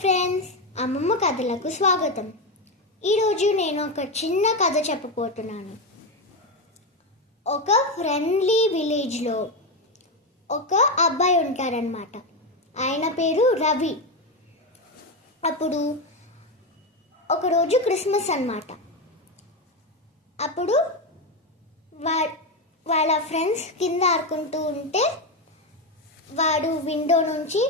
Friends, అమ్మమ్మ కథలకు స్వాగతం. ఈరోజు నేను ఒక చిన్న కథ చెప్పబోతున్నాను. ఒక ఫ్రెండ్లీ విలేజ్లో ఒక అబ్బాయి ఉంటారనమాట. ఆయన పేరు రవి. అప్పుడు ఒకరోజు క్రిస్మస్ అన్నమాట. అప్పుడు వాళ్ళ ఫ్రెండ్స్ కింద ఆడుకుంటూ ఉంటే వాడు విండో నుంచి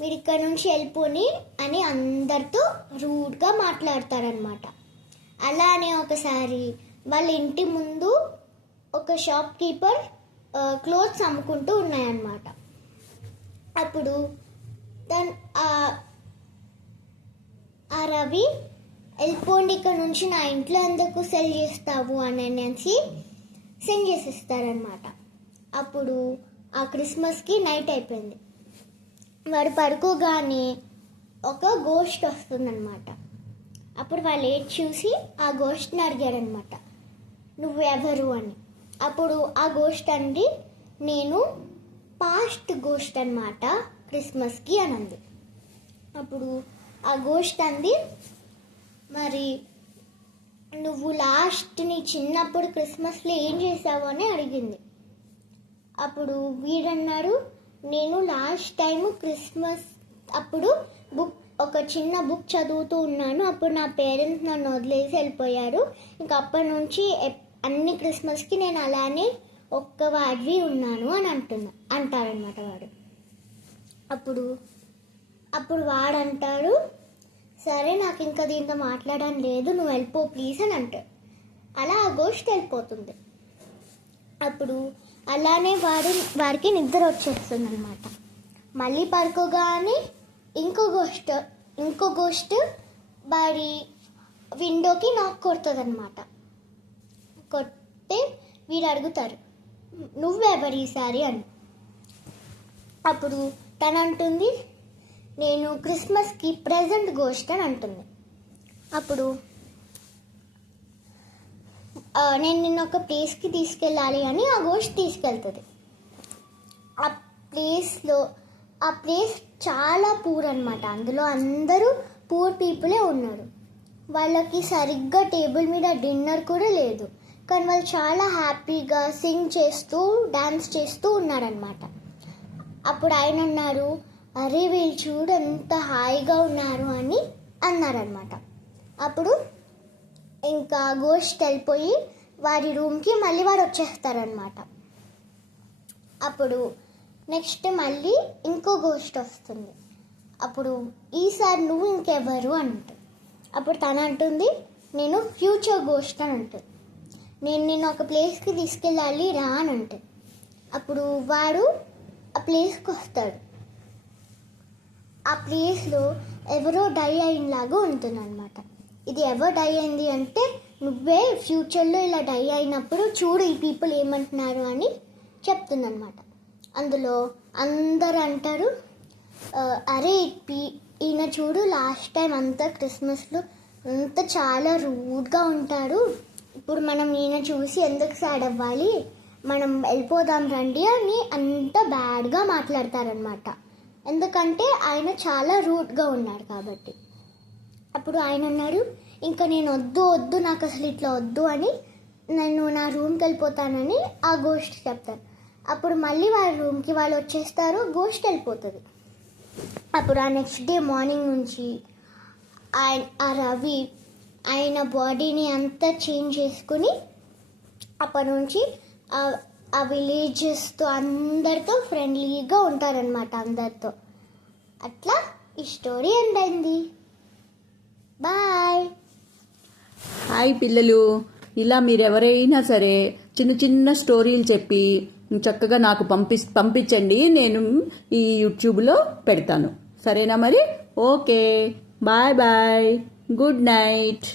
మీరు ఇక్కడ నుంచి వెళ్ళిపోని అని అందరితో రూడ్గా మాట్లాడతారనమాట. అలానే ఒకసారి వాళ్ళ ఇంటి ముందు ఒక షాప్ కీపర్ క్లోత్స్ అమ్ముకుంటూ ఉన్నాయన్నమాట. అప్పుడు ఆ రవి వెళ్ళిపోండి ఇక్కడ నుంచి, నా ఇంట్లో ఎందుకు సెల్ చేస్తావు అని అనేసి సెండ్ చేసిస్తారనమాట. అప్పుడు ఆ క్రిస్మస్కి నైట్ అయిపోయింది. వాడు పడుకోగానే ఒక గోస్ట్ వస్తుందన్నమాట. అప్పుడు వాళ్ళు చూసి ఆ గోస్ట్ని అడిగారనమాట, నువ్వు ఎవరు అని. అప్పుడు ఆ గోస్ట్ అండి, నేను పాస్ట్ గోస్ట్ అనమాట క్రిస్మస్కి అని అంది. అప్పుడు ఆ గోస్ట్ అంది, మరి నువ్వు నీ చిన్నప్పుడు క్రిస్మస్లో ఏం చేసావు అని అడిగింది. అప్పుడు వీడన్నాడు, నేను లాస్ట్ టైం క్రిస్మస్ అప్పుడు ఒక చిన్న బుక్ చదువుతూ ఉన్నాను. అప్పుడు నా పేరెంట్స్ నన్ను వదిలేసి వెళ్ళిపోయారు. ఇంకా అప్పటి నుంచి అన్ని క్రిస్మస్కి నేను అలానే ఒక్కవాడివి ఉన్నాను అని అంటారనమాట వాడు. అప్పుడు వాడు అంటాడు, సరే నాకు ఇంకా దీంతో మాట్లాడడం లేదు, నువ్వు వెళ్ళిపో ప్లీజ్ అని అంటాడు. అలా ఆ గోస్ట్ వెళ్ళిపోతుంది. అప్పుడు అలానే వాడికి నిద్ర వచ్చేస్తుంది అనమాట. మళ్ళీ పడుకోగానే ఇంకో గోస్ట్ వాడి విండోకి నాక్ కొడుతుంది అనమాట. కొట్టే వీళ్ళు అడుగుతారు, నువ్వెవరు ఈసారి అని. అప్పుడు తను అంటుంది, నేను క్రిస్మస్కి ప్రెజెంట్ గోస్ట్ అని అంటుంది. అప్పుడు నేను నిన్న ఒక ప్లేస్కి తీసుకెళ్ళాలి అని ఆ గోస్ట్ తీసుకెళ్తుంది. ఆ ప్లేస్ చాలా పూర్ అనమాట. అందులో అందరూ పూర్ పీపులే ఉన్నారు. వాళ్ళకి సరిగ్గా టేబుల్ మీద డిన్నర్ కూడా లేదు. కానీ వాళ్ళు చాలా హ్యాపీగా సింగ్ చేస్తూ డాన్స్ చేస్తూ ఉన్నారనమాట. అప్పుడు ఆయన అన్నారు, అరే వీళ్ళు చూడు ఎంత హాయిగా ఉన్నారు అని అన్నారనమాట. అప్పుడు ఇంకా గోస్ట్ వెళ్ళిపోయి వాడి రూమ్కి మళ్ళీ వాడు వచ్చేస్తారనమాట. అప్పుడు నెక్స్ట్ మళ్ళీ ఇంకో గోస్ట్ వస్తుంది. అప్పుడు ఈసారి నువ్వు ఇంకెవరు అంటుంది. అప్పుడు తను అంటుంది, నేను ఫ్యూచర్ గోస్ట్ అని అంటుంది. నేను ఒక ప్లేస్కి తీసుకెళ్ళాలి రా అని అంటుంది. అప్పుడు వాడు ఆ ప్లేస్కి వస్తాడు. ఆ ప్లేస్లో ఎవరో డై అయినలాగా ఉంటుంది అనమాట. ఇది ఎవరు డై అయింది అంటే, నువ్వే ఫ్యూచర్లో ఇలా డై అయినప్పుడు చూడు ఈ పీపుల్ ఏమంటున్నారు అని చెప్తుందనమాట. అందులో అందరు అంటారు, అరే ఈయన చూడు లాస్ట్ టైం అంతా క్రిస్మస్లో అంతా చాలా రూడ్గా ఉంటాడు, ఇప్పుడు మనం ఈయన చూసి ఎందుకు సాడ్ అవ్వాలి, మనం వెళ్ళిపోదాం రండి అని అంత బ్యాడ్గా మాట్లాడతారనమాట. ఎందుకంటే ఆయన చాలా రూడ్గా ఉన్నాడు కాబట్టి. అప్పుడు ఆయన అన్నాడు, ఇంకా నేను వద్దు నాకు అసలు ఇట్లా వద్దు అని నేను నా రూమ్కి వెళ్ళిపోతానని ఆ గోస్ట్ చెప్తాను. అప్పుడు మళ్ళీ వాళ్ళ రూమ్కి వాళ్ళు వచ్చేస్తారు, గోస్ట్ వెళ్ళిపోతుంది. అప్పుడు ఆ నెక్స్ట్ డే మార్నింగ్ నుంచి ఆ రవి ఆయన బాడీని అంతా చేంజ్ చేసుకుని అప్పటి నుంచి ఆ విలేజెస్తో అందరితో ఫ్రెండ్లీగా ఉంటారనమాట అందరితో. అట్లా ఈ స్టోరీ ఎండ్ అయింది. బాయ్. హాయ్ పిల్లలు, ఇలా మీరు ఎవరైనా సరే చిన్న చిన్న స్టోరీలు చెప్పి చక్కగా నాకు పంపించండి, నేను ఈ యూట్యూబ్లో పెడతాను. సరేనా మరి? Okay, bye bye, good night.